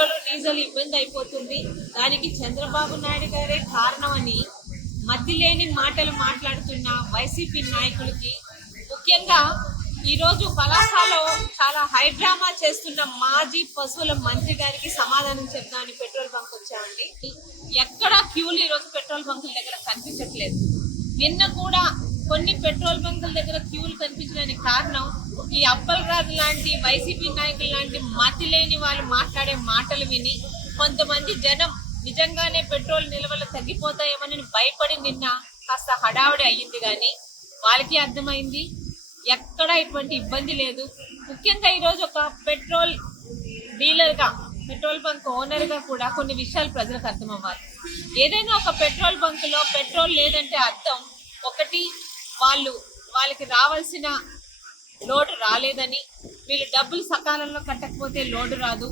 Petrol diesel ఇబ్బంది అయిపోతుంది, దానికి చంద్రబాబు నాయుడు గారే కారణమని మధ్య లేని మాటలు మాట్లాడుతున్న వైసీపీ నాయకులకి, ముఖ్యంగా ఈరోజు పలాసలో చాలా హైడ్రామా చేస్తున్న మాజీ పశువుల మంత్రి గారికి సమాధానం చెప్తామని పెట్రోల్ బంక్ వచ్చామండి. ఎక్కడ క్యూలు ఈరోజు పెట్రోల్ బంకుల దగ్గర కనిపించట్లేదు. నిన్న కూడా కొన్ని పెట్రోల్ బంకుల దగ్గర క్యూలు కనిపించడానికి కారణం ఈ అప్పల్ రాజు లాంటి వైసీపీ నాయకులు లాంటి మతి లేని వాళ్ళు మాట్లాడే మాటలు విని కొంతమంది జనం నిజంగానే పెట్రోల్ నిల్వలు తగ్గిపోతాయేమని భయపడి నిన్న కాస్త హడావుడి అయ్యింది. కానీ వాళ్ళకి అర్థమైంది ఎక్కడ ఇటువంటి ఇబ్బంది లేదు. ముఖ్యంగా ఈరోజు ఒక పెట్రోల్ డీలర్గా, పెట్రోల్ బంక్ ఓనర్గా కూడా కొన్ని విషయాలు ప్రజలకు అర్థం అవ్వాలి. ఏదైనా ఒక పెట్రోల్ బంకులో పెట్రోల్ లేదంటే అర్థం ఒకటి, వాళ్ళకి రావాల్సిన లోడు రాలేదని, వీళ్ళు డబ్బులు సకాలంలో కట్టకపోతే లోడు రాదు.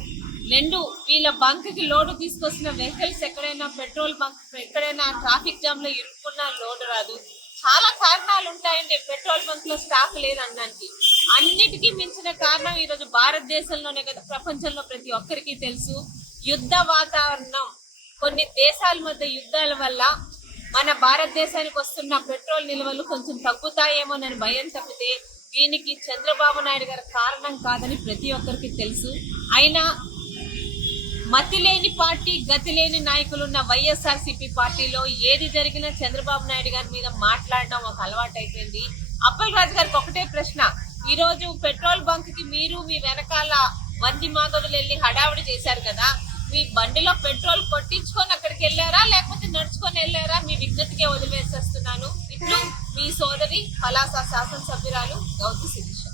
రెండు, వీళ్ళ బంక్కి లోడు తీసుకొచ్చిన వెహికల్స్ ఎక్కడైనా పెట్రోల్ బంక్ ఎక్కడైనా ట్రాఫిక్ జామ్ లో ఇరుక్కున్నా లోడు రాదు. చాలా కారణాలు ఉంటాయండి పెట్రోల్ బంక్ లో స్టాక్ లేదనడానికి. అన్నిటికీ మించిన కారణం ఈరోజు భారతదేశంలోనే కదా, ప్రపంచంలో ప్రతి ఒక్కరికి తెలుసు, యుద్ధ వాతావరణం. కొన్ని దేశాల మధ్య యుద్ధాల వల్ల మన భారతదేశానికి వస్తున్న పెట్రోల్ నిల్వలు కొంచెం తగ్గుతాయేమోనని భయం తప్పితే దీనికి చంద్రబాబు నాయుడు గారి కారణం కాదని ప్రతి ఒక్కరికి తెలుసు. అయినా మతి లేని పార్టీ, గతి లేని నాయకులున్న వైఎస్ఆర్సీపీ పార్టీలో ఏది జరిగినా చంద్రబాబు నాయుడు గారి మీద మాట్లాడడం ఒక అలవాటు అయిపోయింది. అప్పల్ రాజు గారికి ఒకటే ప్రశ్న, ఈ రోజు పెట్రోల్ బంక్ కి మీరు మీ వెనకాల వంది మాగదులు వెళ్ళి హడావుడి చేశారు కదా, మీ బండిలో పెట్రోల్ కొట్టించుకొని అక్కడికి వెళ్ళారా లేకపోతే నడుచుకొని వెళ్ళారా? మీ విజ్ఞతకే వదిలేసేస్తున్నాను. ఇట్లు మీ సోదరి పలాస శాసనసభ్యురాలు గౌతు శిరీష.